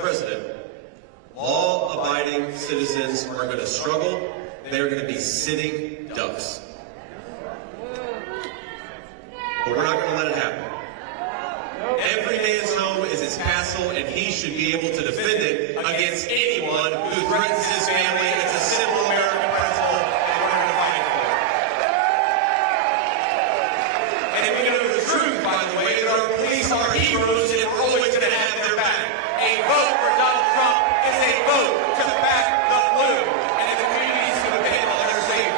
president, law-abiding citizens are going to struggle. They're going to be sitting ducks. But we're not going to let it happen. Every man's home is his castle, and he should be able to defend it against anyone who threatens his family. It's a simple American principle, and we're going to fight for it. And if we know the truth, by the way, that our police are heroes, and we're always going to have their back. A vote for Donald Trump is a vote to back the blue, and if the community's going to depend on their safety.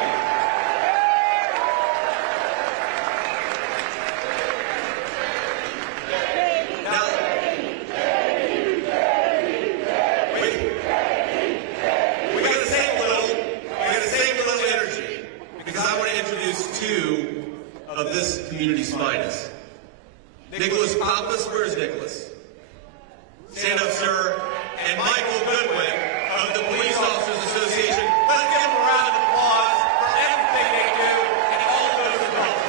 Two of this community's finest. Nicholas Pappas, where's Nicholas? Stand up, sir. And Michael Goodwin of the Police Officers Association. Let's give them a round of applause for everything they do and all those adults.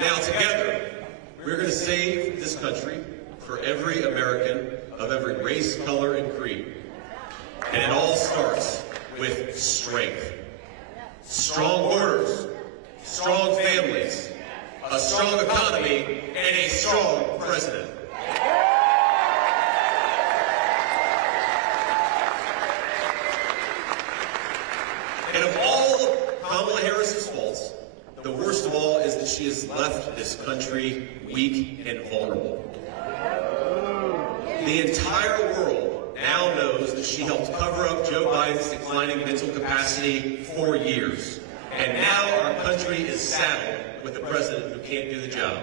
Now together, we're going to save this country for every American of every race, color, and creed. And it all starts with strength. Strong borders, strong families, a strong economy, and a strong president. And of all of Kamala Harris's faults, the worst of all is that she has left this country weak and vulnerable. The entire world now knows that she helped cover up Joe Biden's declining mental capacity for years. And now our country is saddled with a president who can't do the job.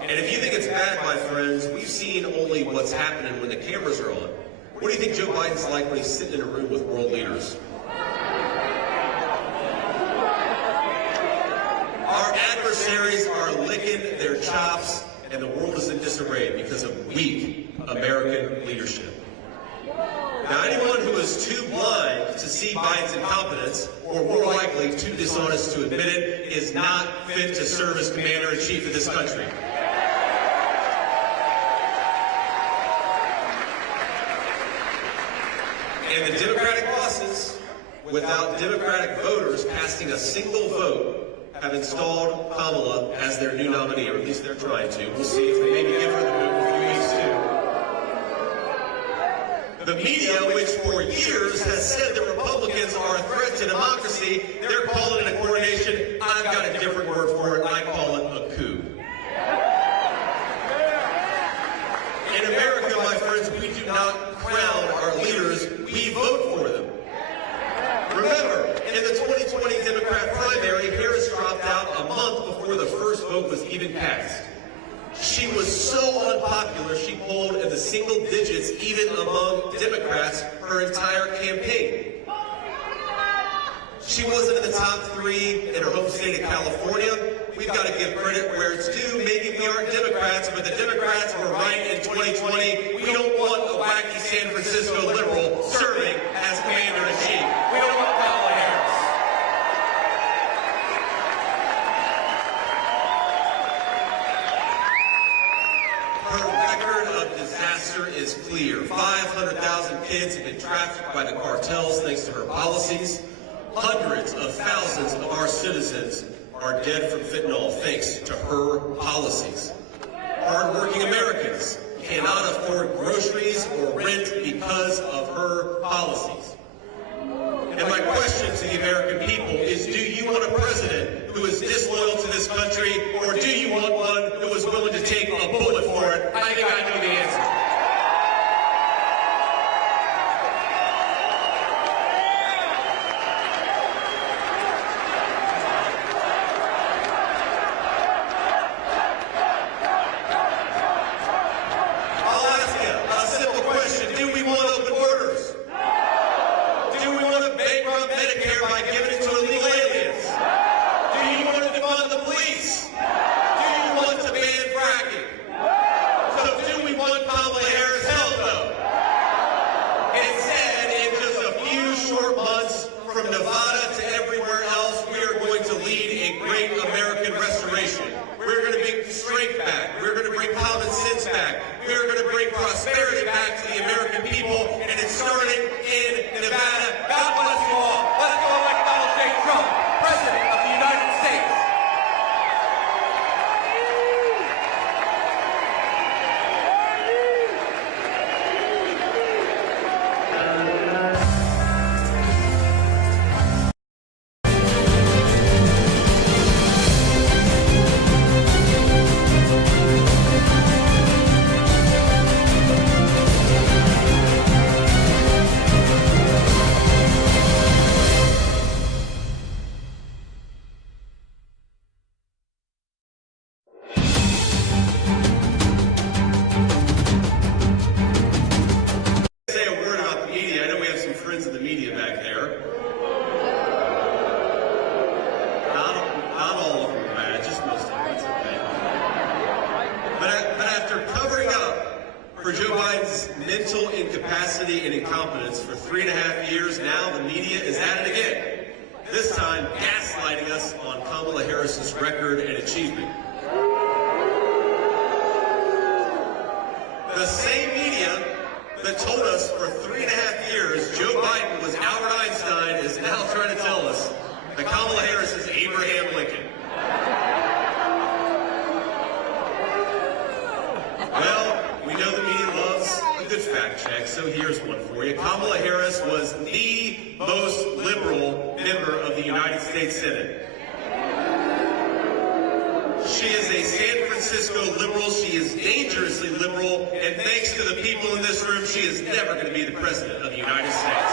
And if you think it's bad, my friends, we've seen only what's happening when the cameras are on. What do you think Joe Biden's like when he's sitting in a room with world leaders? Our adversaries are licking their chops, and the world is in disarray because of weak American leadership. Now, anyone who is too blind to see Biden's incompetence, or more likely too dishonest to admit it, is not fit to serve as commander-in-chief of this country. And the Democratic bosses, without Democratic voters casting a single vote, have installed Kamala as their new nominee, or at least they're trying to. We'll see if they maybe give her the vote in a few weeks, too. The media, which for years has said that Republicans are a threat to democracy, they're calling it a coronation. I've got a different word for it. I call it a coup. In America, my friends, we do not crown our leaders. We vote for them. Remember, in the 2020 Democrat primary, Harris dropped out a month before the first vote was even cast. She was so unpopular, she polled in the single digits even among Democrats her entire campaign. She wasn't in the top 3 in her home state of California. We've got to give credit where it's due. Maybe we aren't Democrats, but the Democrats were right in 2020. We don't want a wacky San Francisco liberal serving as commander-in-chief. We don't want Kamala Harris. Her record of disaster is clear. 500,000 kids have been trafficked by the cartels thanks to her policies. Hundreds of thousands of our citizens are dead from fentanyl thanks to her policies. Hard-working Americans cannot afford groceries or rent because of her policies. And my question to the American people is, do you want a president who is disloyal to this country, or do you want one who is willing to take a bullet for it? I think I know the answer. Kamala media back there. Not all of them are bad, just most of them. It's okay. But after covering up for Joe Biden's mental incapacity and incompetence for 3.5 years, now the media is at it again. This time, gaslighting us on Kamala Harris's record and achievement. The same media that told us for 3.5 years Joe Biden was Albert Einstein is now trying to tell us that Kamala Harris is Abraham Lincoln. Well, we know the media loves a good fact check, so here's one for you. Kamala Harris was the most liberal member of the United States Senate. She is a San Francisco liberal. She is dangerously liberal. And thanks to the people in this room, she is never going to be the president of the United States.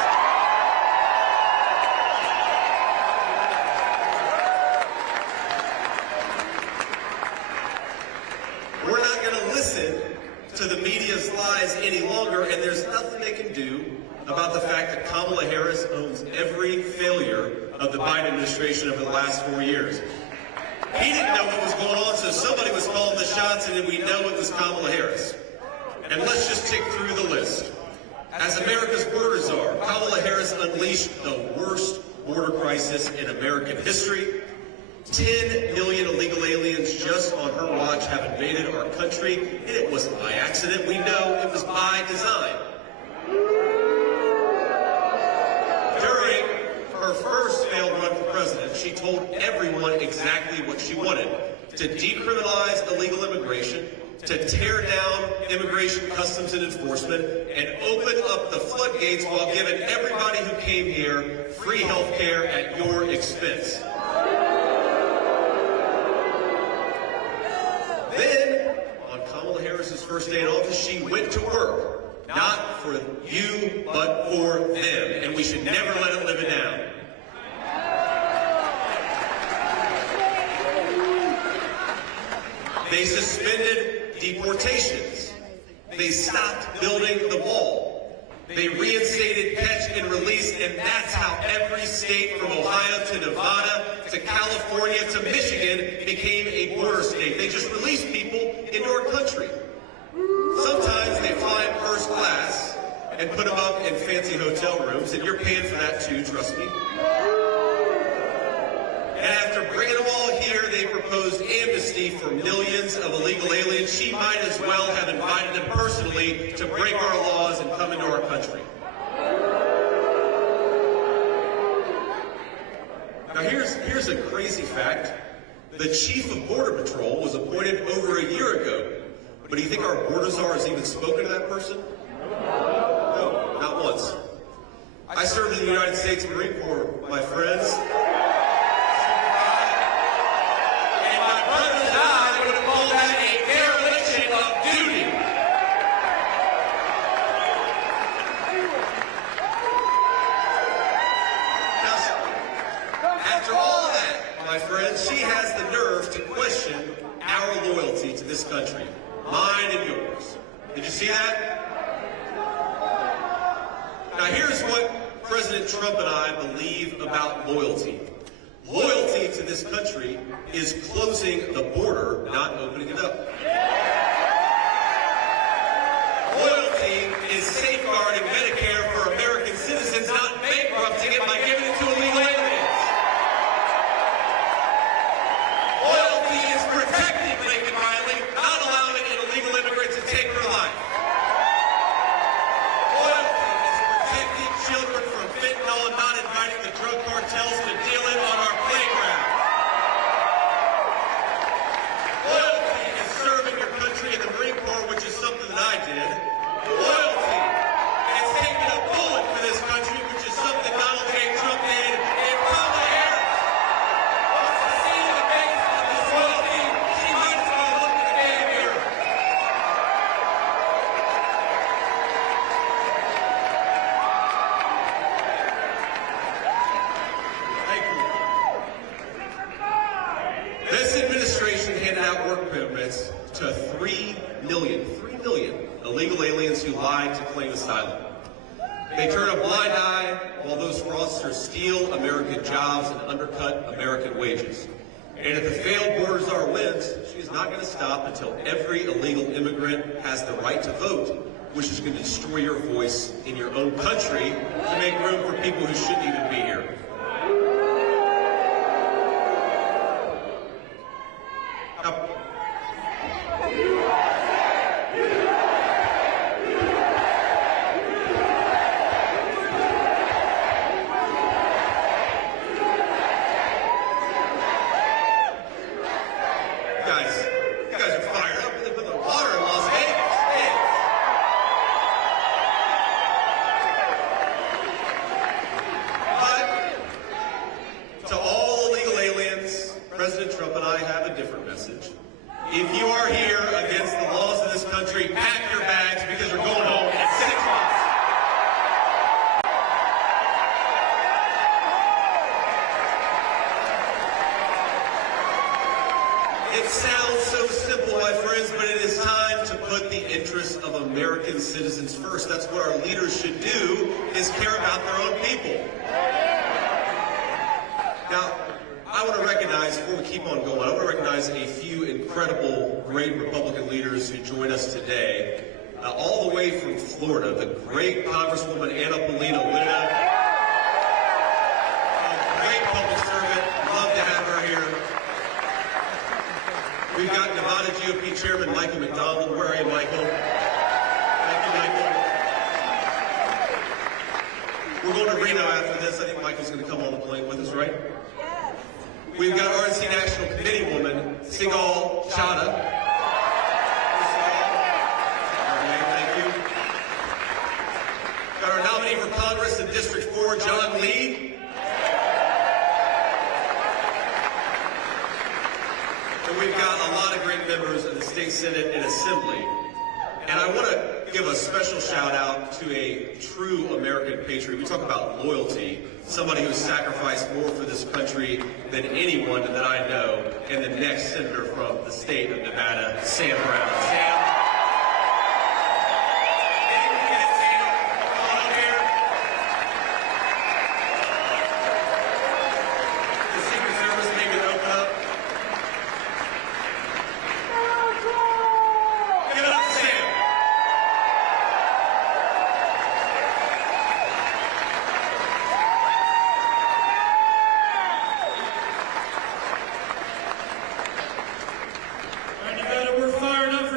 We're not going to listen to the media's lies any longer, and there's nothing they can do about the fact that Kamala Harris owns every failure of the Biden administration over the last 4 years. He didn't know what was going on, so somebody was calling the shots, and then we know it was Kamala Harris. And let's just tick through the list. As America's border czar, Kamala Harris unleashed the worst border crisis in American history. 10 million illegal aliens just on her watch have invaded our country, and it wasn't by accident. We know it was by design. During her first failed run for president, she told everyone exactly what she wanted: to decriminalize illegal immigration, to tear down immigration customs and enforcement, and open up the floodgates while giving everybody who came here free health care at your expense. Then, on Kamala Harris's first day in office, she went to work. Not for you, but for them. And we should never let them live it down. They suspended deportations. They stopped building the wall. They reinstated catch and release, and that's how every state from Ohio to Nevada to California to Michigan became a border state. They just released people into our country. Sometimes they fly in first class and put them up in fancy hotel rooms, and you're paying for that too, trust me. And after bringing them all here, they proposed amnesty for millions of illegal aliens. She might as well have invited them personally to break our laws and come into our country. Now here's a crazy fact. The chief of Border Patrol was appointed over a year ago. But do you think our border czar has even spoken to that person? No, not once. I served in the United States Marine Corps, my friends. And my brothers and I would have called that a dereliction of duty. Now, after all that, my friends, she has the nerve to question our loyalty to this country. Mine and yours. Did you see that? Now here's what President Trump and I believe about loyalty. Loyalty to this country is closing the border, not opening it up. Loyalty is safeguarding Medicare for American citizens, not bankrupting it by giving it to illegal aliens. Loyalty is protecting Lincoln Riley, not allowing an illegal immigrant to take her life. Loyalty is protecting children from fentanyl and not inviting the drug cartels to deal it on our playground. Loyalty is serving your country in the Marine Corps, which is something that I did. Loyalty is taking a bullet for this country, which is something Donald J. Trump did. And Kamala Harris wants to see the face of this loyalty. She might as well look in the damn mirror. Thank you. This administration handed out work permits to 3 million illegal aliens who lied to claim asylum. They turn a blind eye while those fraudsters steal American jobs and undercut American wages. And if the failed border czar wins, she is not going to stop until every illegal immigrant has the right to vote, which is going to destroy your voice in your own country to make room for people who shouldn't even be here. Now, you guys are fired up. They put the water in Las Vegas. But to all illegal aliens, President Trump and I have a different message. If you are here against the laws of this country, pack your bags because you're going home at 6 o'clock. It sounds so simple, my friends, but it is time to put the interests of American citizens first. That's what our leaders should do, is care about their own people. Now, I want to recognize, before we keep on going, I want to recognize a few incredible, great Republican leaders who join us today, all the way from Florida. The great Congresswoman Anna Paulino-Luna, a great public servant, love to have her here. We've got Nevada GOP Chairman Michael McDonald. Where are you, Michael? Thank you, Michael. We're going to Reno after this. I think Michael's going to come on the plane with us, right? Yes. We've got RNC National Committee woman, Sigal Chadha. Thank you. Got our nominee for Congress in District 4, John Lee. And we've got a lot of great members of the State Senate and Assembly. And I want to give a special shout out to a true American patriot. We talk about loyalty, somebody who sacrificed more for this country than anyone that I know, and the next senator from the state of Nevada, Sam Brown. Sam.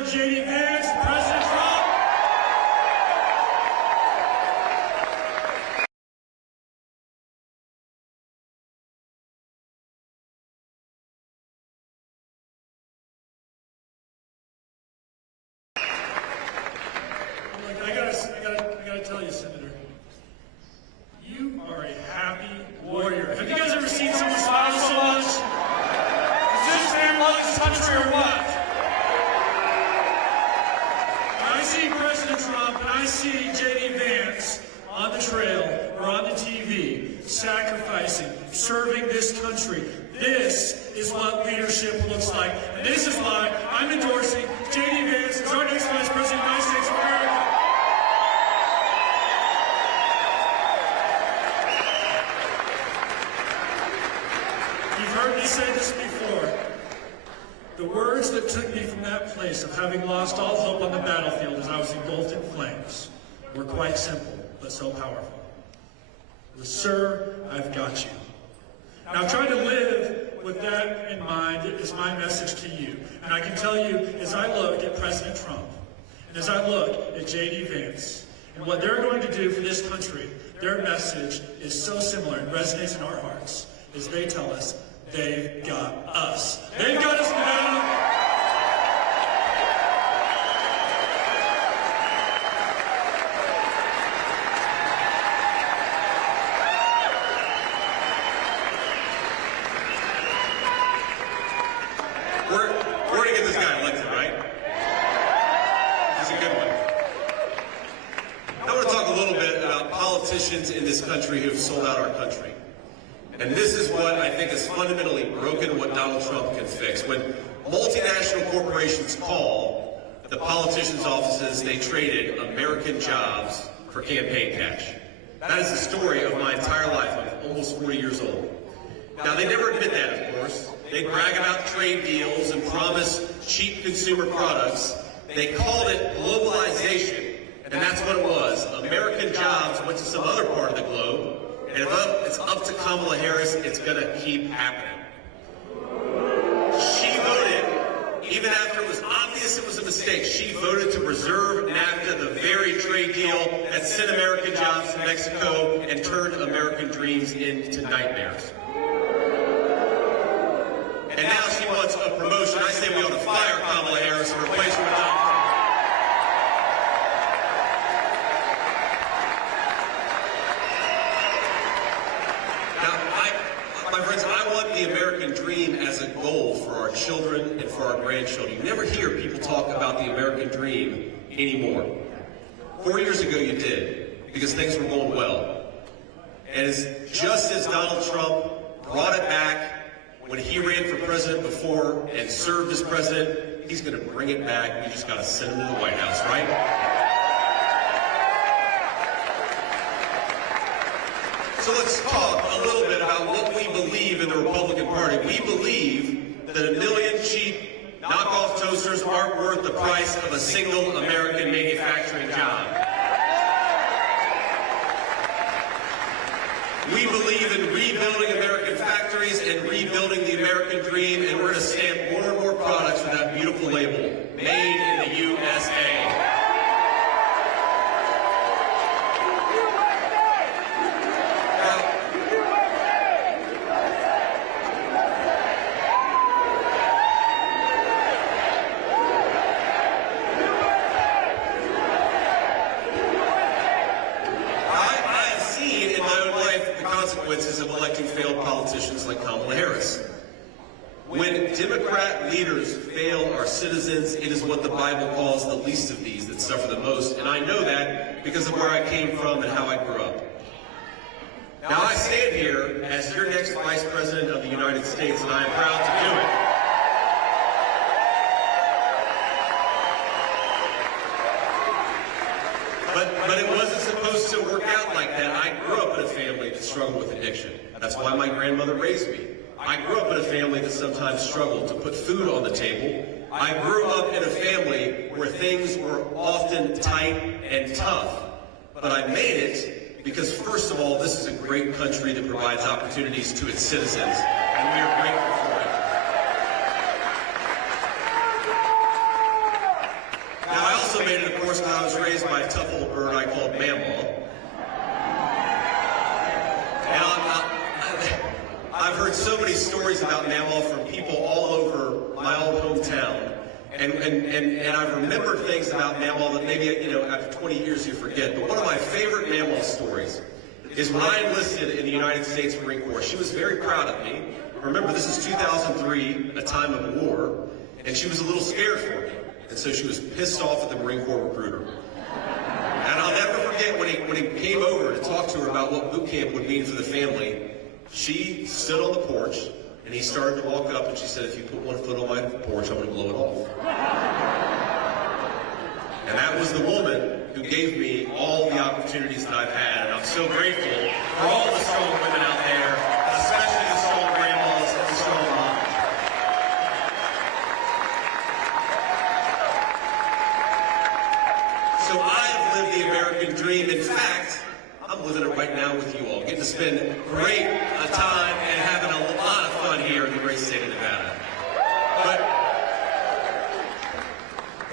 JD Vance, President Trump. I gotta tell you, Senator, you are a happy warrior. Have you guys ever seen someone smile so much? Is this man loves his country or what? I see President Trump and I see JD Vance on the trail or on the TV, sacrificing, serving this country. This is what leadership looks like. And this is why I'm endorsing JD Vance as our next Vice President of the United States of America. You've heard me say this before. The words that took me from that place of having lost all hope on the battlefield as I was engulfed in flames were quite simple, but so powerful. It was, "Sir, I've got you." Now, try to live with that in mind is my message to you. And I can tell you, as I look at President Trump, and as I look at JD Vance, and what they're going to do for this country, their message is so similar and resonates in our hearts, as they tell us, they've got us. They've got us, Nevada. We're going to get this guy elected, right? This is a good one. I want to talk a little bit about politicians in this country who have sold out our country. And this is what I think is fundamentally broken, what Donald Trump can fix. When multinational corporations call the politicians' offices, they traded American jobs for campaign cash. That is the story of my entire life. I'm almost 40 years old. Now, they never admit that, of course. They brag about trade deals and promise cheap consumer products. They called it globalization, and that's what it was. American jobs went to some other part of the globe, and if it's up to Kamala Harris, it's going to keep happening. She voted, even after it was obvious it was a mistake, she voted to preserve NAFTA, the very trade deal that sent American jobs to Mexico and turned American dreams into nightmares. And now she wants a promotion. I say we ought to fire Kamala Harris and replace her with Donald Trump. Now, my friends, I want the American dream as a goal for our children and for our grandchildren. You never hear people talk about the American dream anymore. 4 years ago you did, because things were going well. And just as Donald Trump brought it back when he ran for president before and served as president, he's going to bring it back. We just got to send him to the White House, right? So let's talk a little bit about what we believe in the Republican Party. We believe that 1 million cheap knockoff toasters aren't worth the price of a single American manufacturing job. We believe in rebuilding American factories and rebuilding the American dream, and we're going to stamp more and more products with that beautiful label, Made in the USA. Consequences of electing failed politicians like Kamala Harris. When Democrat leaders fail our citizens, it is what the Bible calls the least of these that suffer the most, and I know that because of where I came from and how I grew up. Now, I stand here as your next Vice President of the United States, and I am proud to do it. But it wasn't supposed to work out like that. I grew up in a family that struggled with addiction. That's why my grandmother raised me. I grew up in a family that sometimes struggled to put food on the table. I grew up in a family where things were often tight and tough. But I made it because, first of all, this is a great country that provides opportunities to its citizens, and we are grateful for it. Now, I also made it, of course, when I was raised by a tough old bird I called Mamaw. I've heard so many stories about Mamaw from people all over my old hometown. And I've remembered things about Mamaw that maybe, after 20 years you forget. But one of my favorite Mamaw stories is when I enlisted in the United States Marine Corps. She was very proud of me. Remember, this is 2003, a time of war, and she was a little scared for me. And so she was pissed off at the Marine Corps recruiter. And I'll never forget when he came over to talk to her about what boot camp would mean for the family. She stood on the porch, and he started to walk up, and she said, "If you put one foot on my porch, I'm going to blow it off." And that was the woman who gave me all the opportunities that I've had, and I'm so grateful for all the strong women out there, especially the strong grandmas and the strong moms. So I have lived the American dream. In fact, I'm living it right now with you all, getting to spend great time and having a lot of fun here in the great state of Nevada.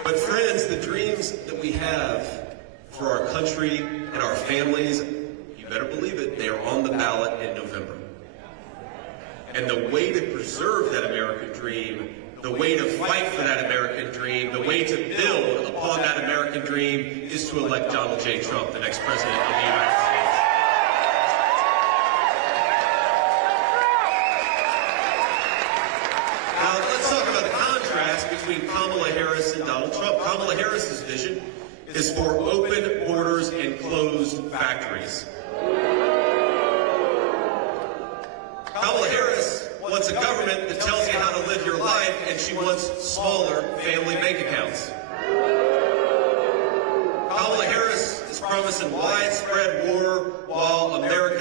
But friends, the dreams that we have for our country and our families, you better believe it, they are on the ballot in November. And the way to preserve that American dream, the way to fight for that American dream, the way to build upon that American dream is to elect Donald J. Trump, the next president of the United States. Now, let's talk about the contrast between Kamala Harris and Donald Trump. Kamala Harris's vision is for open borders and closed factories. Kamala Harris wants a government that tells you how to live your life, and she wants smaller family bank accounts. Kamala Harris is promising widespread war while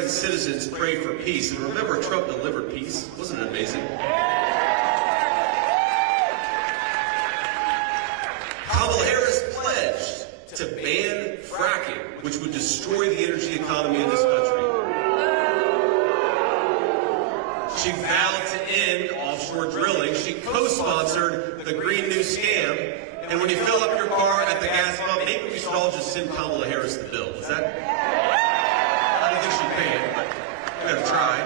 American citizens pray for peace. And remember, Trump delivered peace. Wasn't it amazing? Kamala Harris pledged to ban fracking, which would destroy the energy economy in this country. She vowed to end offshore drilling. She co-sponsored the Green New Scam. And when you fill up your car at the gas pump, maybe we should all just send Kamala Harris the bill. Is that? I don't think she'd pay it, but we're going to try.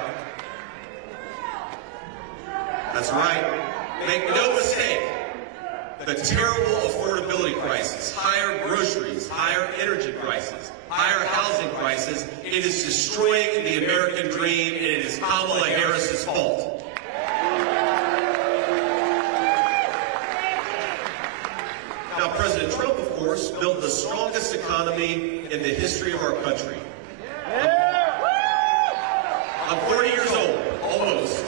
That's right. Make no mistake. The terrible affordability crisis, higher groceries, higher energy prices, higher housing prices, it is destroying the American dream, and it is Kamala Harris's fault. Now, President Trump, of course, built the strongest economy in the history of our country. I'm 30 years old, almost.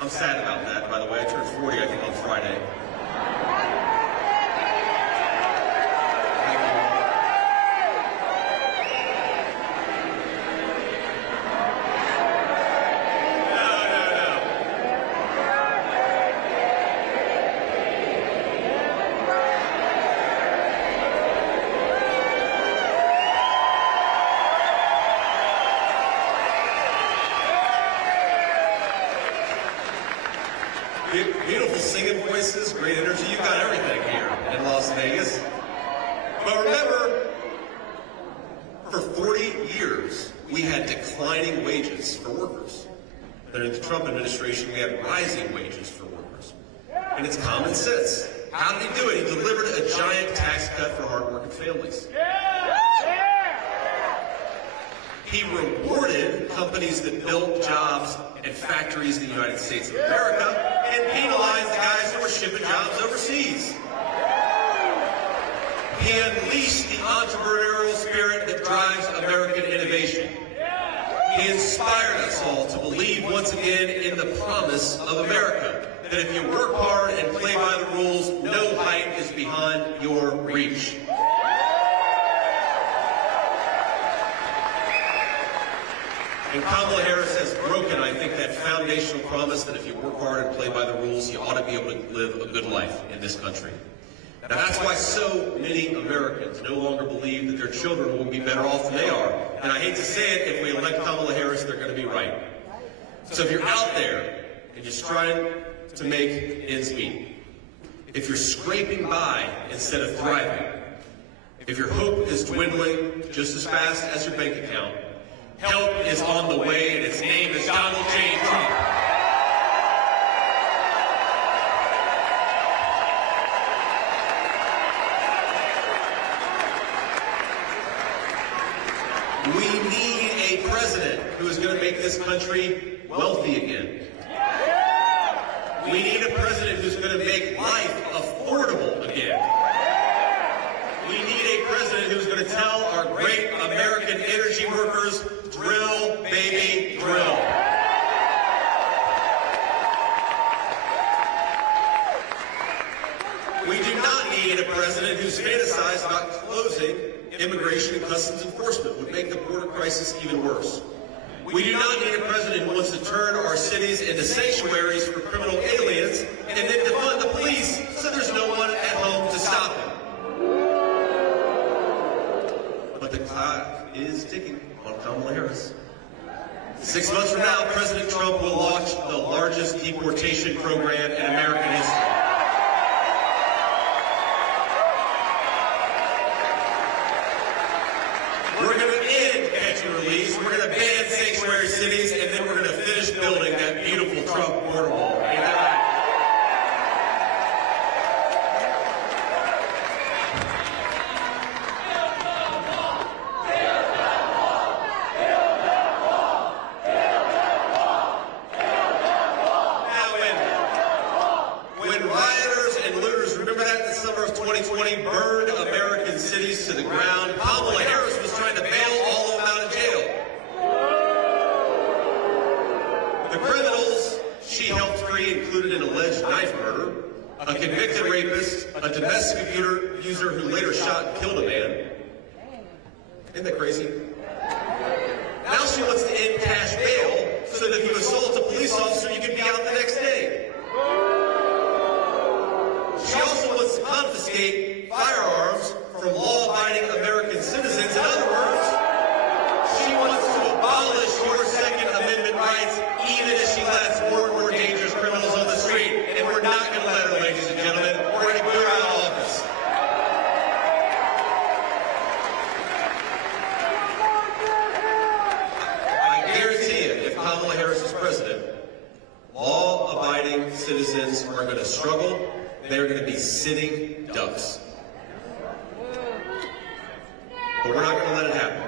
I'm sad about that, by the way. I turned 40, I think, on Friday. Beautiful singing voices, great energy. You've got everything here in Las Vegas. But remember, for 40 years, we had declining wages for workers. Under the Trump administration, we had rising wages for workers. And it's common sense. How did he do it? He delivered a giant tax cut for hardworking families. He rewarded companies that built jobs and factories in the United States of America and penalized the guys that were shipping jobs overseas. He unleashed the entrepreneurial spirit that drives American innovation. He inspired us all to believe once again in the promise of America, that if you work hard and play by the rules, no height is beyond your reach. And Kamala Harris has broken, I think, that foundational promise that if you work hard and play by the rules, you ought to be able to live a good life in this country. Now, that's why so many Americans no longer believe that their children will be better off than they are. And I hate to say it, if we elect Kamala Harris, they're going to be right. So if you're out there and just trying to make ends meet, if you're scraping by instead of thriving, if your hope is dwindling just as fast as your bank account, help is on the way, and its name is Donald J. Trump. We need a president who is going to make this country wealthy again. We need a president who's going to make life affordable again. We need a president who's going to tell our great American energy workers, drill, baby, drill. We do not need a president who's fantasized about closing immigration and customs enforcement, would make the border crisis even worse. We do not need a president who wants to turn our cities into sanctuaries for criminal aliens and then defund the police so there's no one at home to stop them. But the clock is ticking on Kamala Harris. 6 months from now, President Trump will launch the largest deportation program in American history. We're going to end catch and release, we're going to ban sanctuary cities, and then we're going to finish building that beautiful Trump border wall. Ain't that right? When rioters and looters, remember that in the summer of 2020, burned American cities to the ground, Kamala Harris was trying to bail all of them out of jail. The criminals she helped free included an alleged knife murderer, a convicted rapist, a domestic abuser who later shot and killed a man. Isn't that crazy? Now she wants to end cash bail so that if you assault a police officer, you can be out the next day. She also wants to confiscate firearms from law-abiding American citizens. In other words, she wants to abolish your Second Amendment rights, even as she lets more and more dangerous criminals on the street. And we're not going to let her, ladies and gentlemen. We're going to put her out of office. I guarantee you, if Kamala Harris is president, law-abiding citizens are going to struggle. They're going to be sitting ducks. But we're not going to let it happen.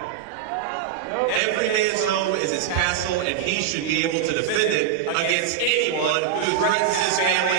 Every man's home is his castle, and he should be able to defend it against anyone who threatens his family